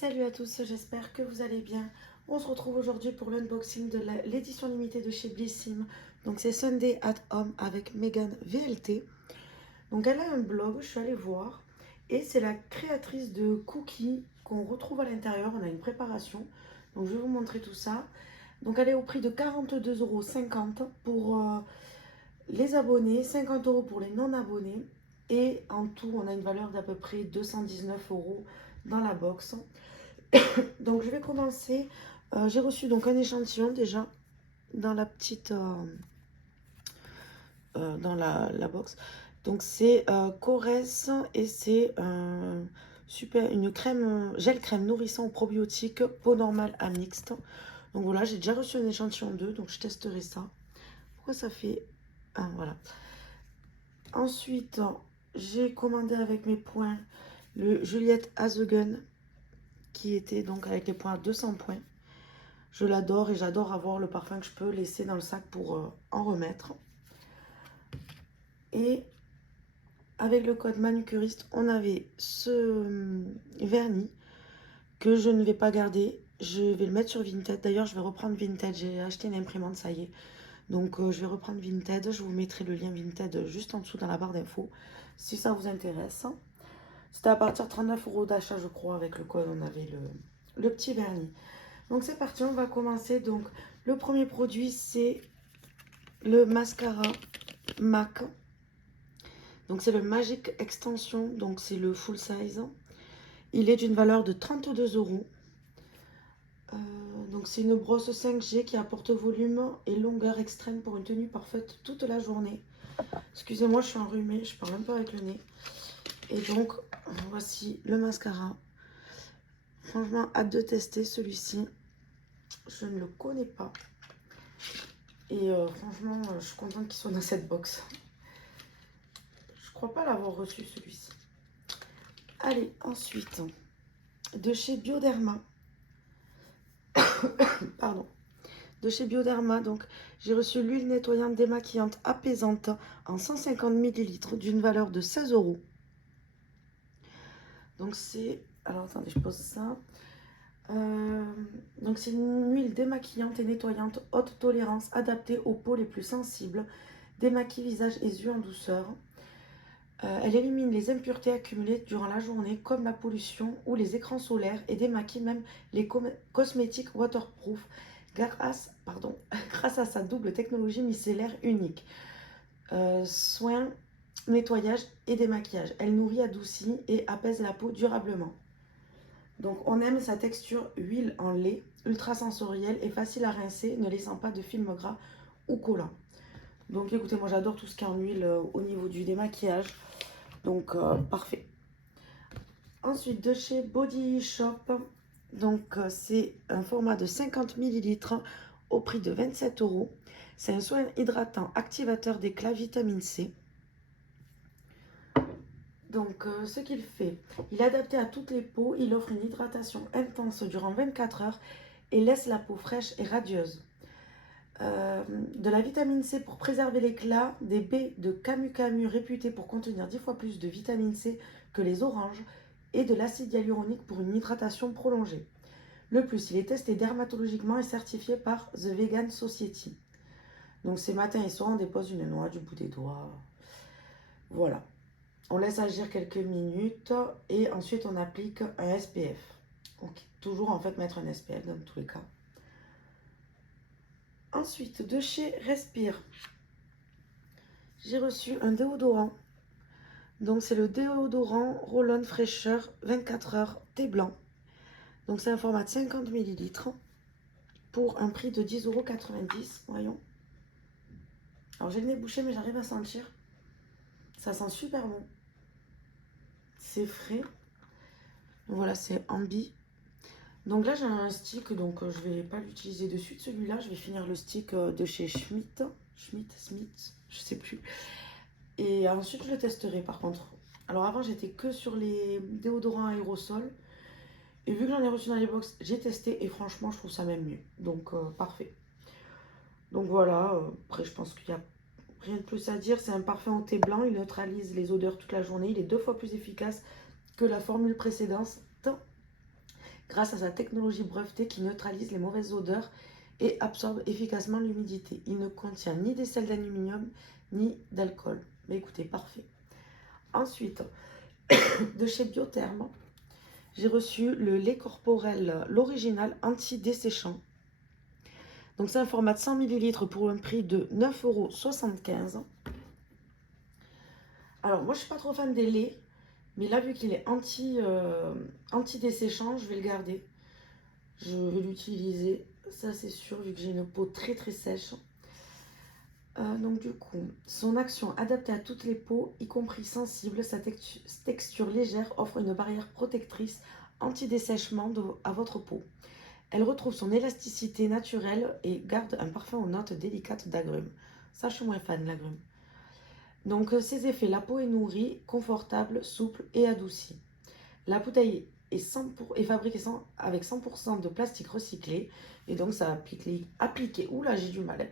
Salut à tous, j'espère que vous allez bien. On se retrouve aujourd'hui pour l'unboxing de l'édition limitée de chez Blissim. Donc c'est Sunday at Home avec Megan VLT. Donc elle a un blog, je suis allée voir. Et c'est la créatrice de cookies qu'on retrouve à l'intérieur. On a une préparation. Donc je vais vous montrer tout ça. Donc elle est au prix de 42,50 € pour les abonnés, 50 € pour les non abonnés. Et en tout, on a une valeur d'à peu près 219 € dans la box. Donc je vais commencer. J'ai reçu donc un échantillon déjà dans la petite dans la box. Donc c'est Corès et c'est une crème gel crème nourrissant aux probiotiques peau normale à mixte. Donc voilà, j'ai déjà reçu un échantillon d'eux, donc je testerai ça. Pourquoi ça fait voilà. Ensuite, j'ai commandé avec mes points le Juliette Azogun qui était donc avec les points à 200 points. Je l'adore et j'adore avoir le parfum que je peux laisser dans le sac pour en remettre. Et avec le code manucuriste, on avait ce vernis que je ne vais pas garder. Je vais le mettre sur Vinted. D'ailleurs, je vais reprendre Vinted. J'ai acheté une imprimante, ça y est. Donc, je vais reprendre Vinted. Je vous mettrai le lien Vinted juste en dessous dans la barre d'infos si ça vous intéresse. C'était à partir de 39 € d'achat, je crois. Avec le code, on avait le petit vernis. Donc c'est parti, on va commencer. Donc le premier produit, c'est le mascara MAC. Donc c'est le Magic Extension, donc c'est le full size. Il est d'une valeur de 32 €. Donc c'est une brosse 5G qui apporte volume et longueur extrême pour une tenue parfaite toute la journée. Excusez-moi, je suis enrhumée, je parle un peu avec le nez. Et donc voici le mascara. Franchement, hâte de tester celui-ci. Je ne le connais pas. Et franchement, je suis contente qu'il soit dans cette box. Je crois pas l'avoir reçu celui-ci. Allez, ensuite, de chez Bioderma. Pardon. De chez Bioderma, donc, j'ai reçu l'huile nettoyante démaquillante apaisante en 150 ml d'une valeur de 16 €. Donc c'est... Alors attendez, je pose ça. Donc c'est une huile démaquillante et nettoyante haute tolérance adaptée aux peaux les plus sensibles. Démaquille visage et yeux en douceur. Elle élimine les impuretés accumulées durant la journée comme la pollution ou les écrans solaires et démaquille même les cosmétiques waterproof grâce à sa double technologie micellaire unique. Soins, nettoyage et démaquillage. Elle nourrit, adoucit et apaise la peau durablement. Donc on aime sa texture huile en lait, ultra sensorielle et facile à rincer, ne laissant pas de film gras ou collant. Donc écoutez, moi j'adore tout ce qui est en huile au niveau du démaquillage. Donc parfait. Ensuite de chez Body Shop, donc c'est un format de 50 ml au prix de 27 €. C'est un soin hydratant activateur d'éclat vitamine C. Donc ce qu'il fait, il est adapté à toutes les peaux, il offre une hydratation intense durant 24 heures et laisse la peau fraîche et radieuse. De la vitamine C pour préserver l'éclat, des baies de Camu Camu réputées pour contenir 10 fois plus de vitamine C que les oranges et de l'acide hyaluronique pour une hydratation prolongée. Le plus, il est testé dermatologiquement et certifié par The Vegan Society. Donc c'est matin et soir, on dépose une noix du bout des doigts. Voilà. On laisse agir quelques minutes et ensuite on applique un SPF. Donc toujours en fait mettre un SPF dans tous les cas. Ensuite, de chez Respire, j'ai reçu un déodorant. Donc c'est le déodorant Roll-On Fraîcheur 24 heures thé blanc. Donc c'est un format de 50 ml pour un prix de 10,90 €. Voyons. Alors j'ai le nez bouché mais j'arrive à sentir. Ça sent super bon. C'est frais. Donc voilà, c'est Ambi. Donc là j'ai un stick, donc je vais pas l'utiliser de suite celui-là. Je vais finir le stick de chez Schmitt, je sais plus. Et ensuite je le testerai par contre. Alors avant j'étais que sur les déodorants aérosols. Et vu que j'en ai reçu dans les box, j'ai testé et franchement je trouve ça même mieux. Donc parfait. Donc voilà, après je pense qu'il n'y a rien de plus à dire. C'est un parfum au thé blanc, il neutralise les odeurs toute la journée. Il est 2 fois plus efficace que la formule précédente grâce à sa technologie brevetée qui neutralise les mauvaises odeurs et absorbe efficacement l'humidité. Il ne contient ni des sels d'aluminium ni d'alcool. Mais écoutez, parfait. Ensuite, de chez Biotherme, j'ai reçu le lait corporel, l'original anti-desséchant. Donc c'est un format de 100 ml pour un prix de 9,75 €. Alors moi je suis pas trop fan des laits, mais là vu qu'il est anti-desséchant, je vais le garder. Je vais l'utiliser, ça c'est sûr, vu que j'ai une peau très très sèche. Donc du coup, son action adaptée à toutes les peaux, y compris sensibles, sa texture légère offre une barrière protectrice anti-dessèchement à votre peau. Elle retrouve son élasticité naturelle et garde un parfum aux notes délicates d'agrumes. Ça, je suis moins fan de l'agrume. Donc, ses effets, la peau est nourrie, confortable, souple et adoucie. La bouteille est fabriquée avec 100% de plastique recyclé. Et donc, ça appliqué, oula, j'ai du mal,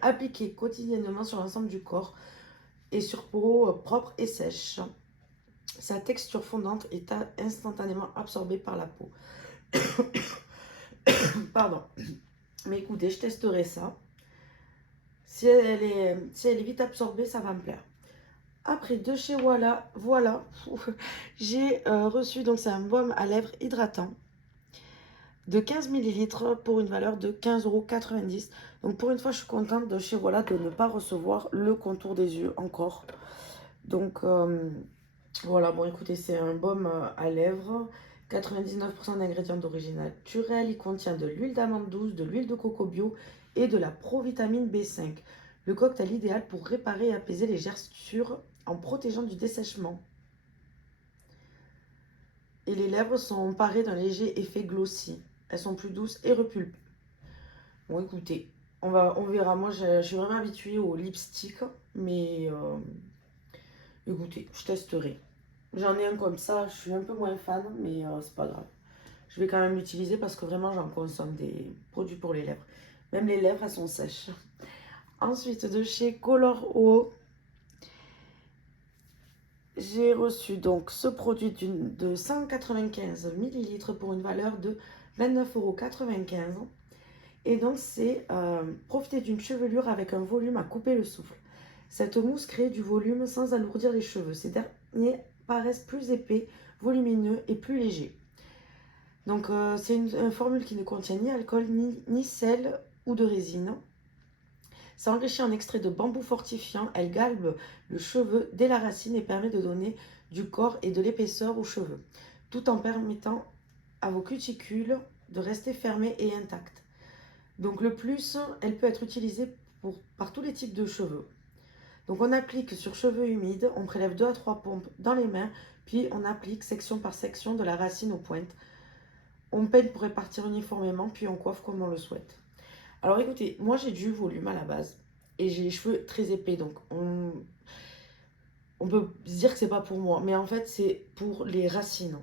appliqué quotidiennement sur l'ensemble du corps et sur peau propre et sèche. Sa texture fondante est instantanément absorbée par la peau. Pardon. Mais écoutez, je testerai ça. Si elle est vite absorbée, ça va me plaire. Après, de chez voilà, j'ai reçu, donc c'est un baume à lèvres hydratant de 15 ml pour une valeur de 15,90 €. Donc pour une fois, je suis contente de chez voilà de ne pas recevoir le contour des yeux encore. Donc voilà, bon écoutez, c'est un baume à lèvres, 99% d'ingrédients d'origine naturelle. Il contient de l'huile d'amande douce, de l'huile de coco bio et de la provitamine B5. Le cocktail idéal pour réparer et apaiser les gerçures en protégeant du dessèchement. Et les lèvres sont parées d'un léger effet glossy. Elles sont plus douces et repulpées. Bon écoutez, on verra. Moi je suis vraiment habituée au lipstick, mais écoutez, je testerai. J'en ai un comme ça, je suis un peu moins fan, mais c'est pas grave. Je vais quand même l'utiliser parce que vraiment j'en consomme des produits pour les lèvres. Même les lèvres, elles sont sèches. Ensuite, de chez Color O, j'ai reçu donc ce produit de 195 ml pour une valeur de 29,95 €. Et donc c'est profiter d'une chevelure avec un volume à couper le souffle. Cette mousse crée du volume sans alourdir les cheveux. Ces derniers paraissent plus épais, volumineux et plus légers. Donc c'est une formule qui ne contient ni alcool, ni sel ou de résine. C'est enrichi en extrait de bambou fortifiant. Elle galbe le cheveu dès la racine et permet de donner du corps et de l'épaisseur aux cheveux, tout en permettant à vos cuticules de rester fermées et intactes. Donc le plus, elle peut être utilisée par tous les types de cheveux. Donc on applique sur cheveux humides, on prélève 2 à 3 pompes dans les mains, puis on applique section par section de la racine aux pointes. On peigne pour répartir uniformément, puis on coiffe comme on le souhaite. Alors écoutez, moi j'ai du volume à la base et j'ai les cheveux très épais, donc on peut se dire que c'est pas pour moi, mais en fait c'est pour les racines.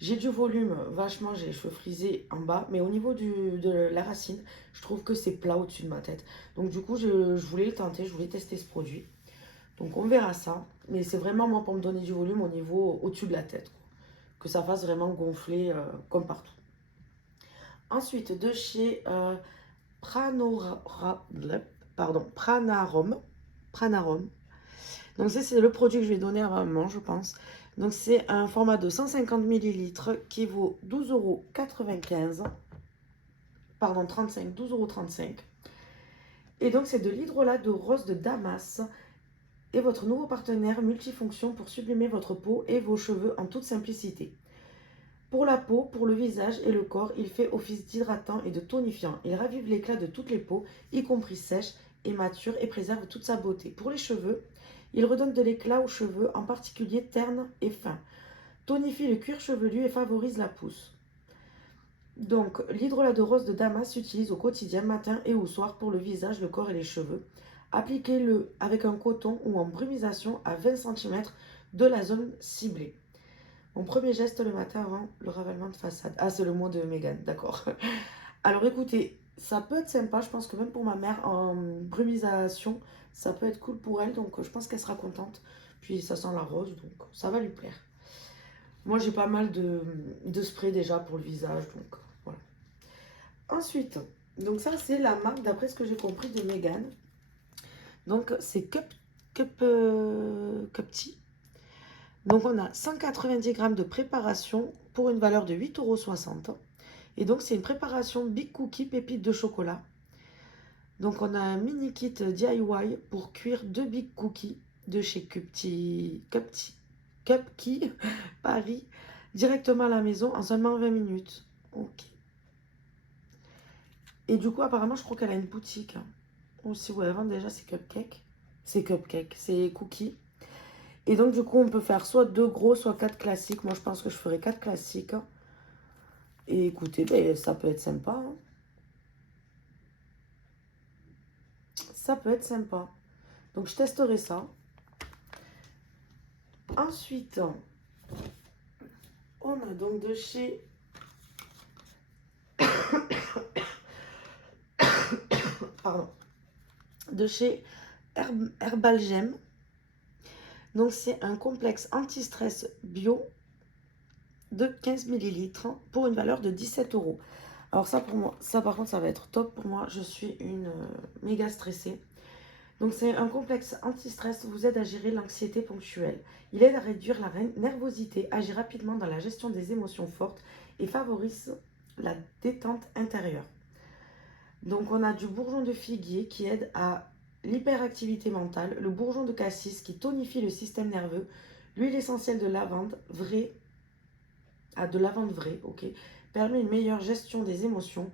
J'ai du volume vachement, j'ai les cheveux frisés en bas, mais au niveau de la racine, je trouve que c'est plat au-dessus de ma tête. Donc du coup, je voulais le tenter, je voulais tester ce produit. Donc on verra ça, mais c'est vraiment moi pour me donner du volume au niveau au-dessus de la tête, quoi. Que ça fasse vraiment gonfler comme partout. Ensuite, de chez Pranarom. Donc c'est le produit que je vais donner à ma maman, je pense. Donc c'est un format de 150 ml qui vaut 12,95 €. Pardon, 35, 12,35 €. Et donc c'est de l'hydrolat de rose de Damas et votre nouveau partenaire multifonction pour sublimer votre peau et vos cheveux en toute simplicité. Pour la peau, pour le visage et le corps, il fait office d'hydratant et de tonifiant. Il ravive l'éclat de toutes les peaux, y compris sèches et matures, et préserve toute sa beauté. Pour les cheveux, il redonne de l'éclat aux cheveux, en particulier ternes et fins. Tonifie le cuir chevelu et favorise la pousse. Donc, l'hydrolat de rose de Damas s'utilise au quotidien, matin et au soir pour le visage, le corps et les cheveux. Appliquez-le avec un coton ou en brumisation à 20 cm de la zone ciblée. Mon premier geste le matin avant le ravalement de façade. Ah, c'est le mot de Mégane, d'accord. Alors écoutez, ça peut être sympa, je pense que même pour ma mère en brumisation, ça peut être cool pour elle, donc je pense qu'elle sera contente. Puis ça sent la rose, donc ça va lui plaire. Moi, j'ai pas mal de spray déjà pour le visage, donc voilà. Ensuite, donc ça, c'est la marque, d'après ce que j'ai compris, de Mégane. Donc, c'est Cup Tea. Donc, on a 190 grammes de préparation pour une valeur de 8,60 €. Et donc, c'est une préparation Big Cookie pépites de chocolat. Donc, on a un mini kit DIY pour cuire 2 Big Cookies de chez Cupkey Paris directement à la maison en seulement 20 minutes. Ok. Et du coup, apparemment, je crois qu'elle a une boutique, hein. Aussi, où elle vend déjà ses cupcakes. C'est cupcakes, c'est cookies. Et donc, du coup, on peut faire soit 2 gros, soit 4 classiques. Moi, je pense que je ferai 4 classiques. Et écoutez, ben, ça peut être sympa, hein. Ça peut être sympa. Donc, je testerai ça. Ensuite, on a donc de chez... Pardon. De chez Herbalgem. Donc, c'est un complexe anti-stress bio de 15 ml pour une valeur de 17 €. Alors ça, pour moi, ça par contre, ça va être top pour moi. Je suis une méga stressée. Donc c'est un complexe anti-stress, vous aide à gérer l'anxiété ponctuelle. Il aide à réduire la nervosité, agit rapidement dans la gestion des émotions fortes et favorise la détente intérieure. Donc on a du bourgeon de figuier qui aide à l'hyperactivité mentale, le bourgeon de cassis qui tonifie le système nerveux, l'huile essentielle de lavande vraie, ok, permet une meilleure gestion des émotions.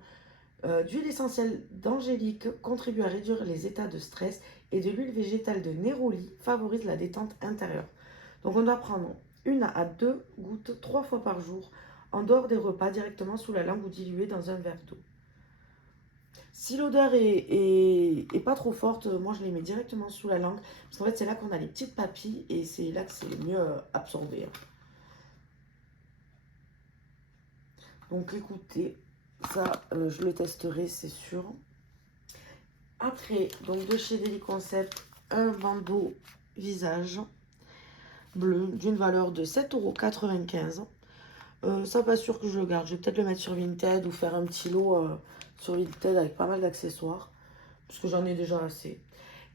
D'huile essentielle d'angélique contribue à réduire les états de stress et de l'huile végétale de néroli favorise la détente intérieure. Donc on doit prendre 1 à 2 gouttes 3 fois par jour en dehors des repas directement sous la langue ou diluée dans un verre d'eau. Si l'odeur est pas trop forte, moi je les mets directement sous la langue parce qu'en fait c'est là qu'on a les petites papilles et c'est là que c'est le mieux absorbé. Donc écoutez, ça je le testerai, c'est sûr. Après, donc de chez Daily Concept, un bandeau visage bleu d'une valeur de 7,95 €. Ça, pas sûr que je le garde. Je vais peut-être le mettre sur Vinted ou faire un petit lot sur Vinted avec pas mal d'accessoires. Parce que j'en ai déjà assez.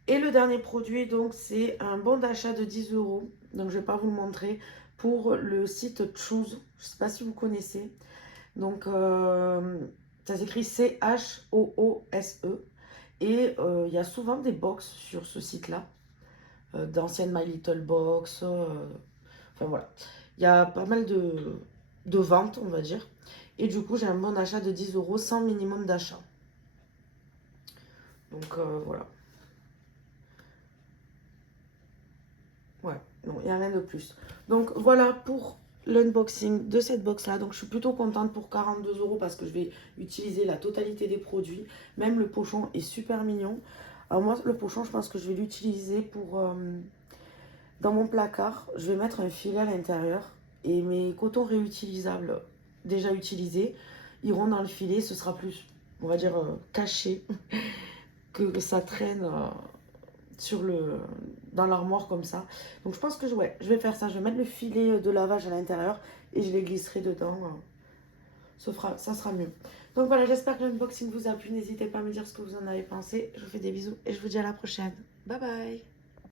Et le dernier produit, donc, c'est un bon d'achat de 10 €. Donc, je ne vais pas vous le montrer. Pour le site Choose. Je ne sais pas si vous connaissez. Donc, ça s'écrit CHOOSE. Et il y a souvent des box sur ce site-là, d'anciennes My Little Box. Enfin voilà, il y a pas mal de ventes, on va dire. Et du coup, j'ai un bon d'achat de 10 € sans minimum d'achat. Donc voilà. Ouais, non, il n'y a rien de plus. Donc voilà pour l'unboxing de cette box-là. Donc je suis plutôt contente pour 42 € parce que je vais utiliser la totalité des produits. Même le pochon est super mignon. Alors moi, le pochon, je pense que je vais l'utiliser pour... dans mon placard, je vais mettre un filet à l'intérieur. Et mes cotons réutilisables déjà utilisés iront dans le filet. Ce sera plus, on va dire, caché que ça traîne sur dans l'armoire comme ça. Donc je pense que ouais, je vais faire ça. Je vais mettre le filet de lavage à l'intérieur et je les glisserai dedans. Ça sera mieux. Donc voilà, j'espère que l'unboxing vous a plu. N'hésitez pas à me dire ce que vous en avez pensé. Je vous fais des bisous et je vous dis à la prochaine. Bye bye.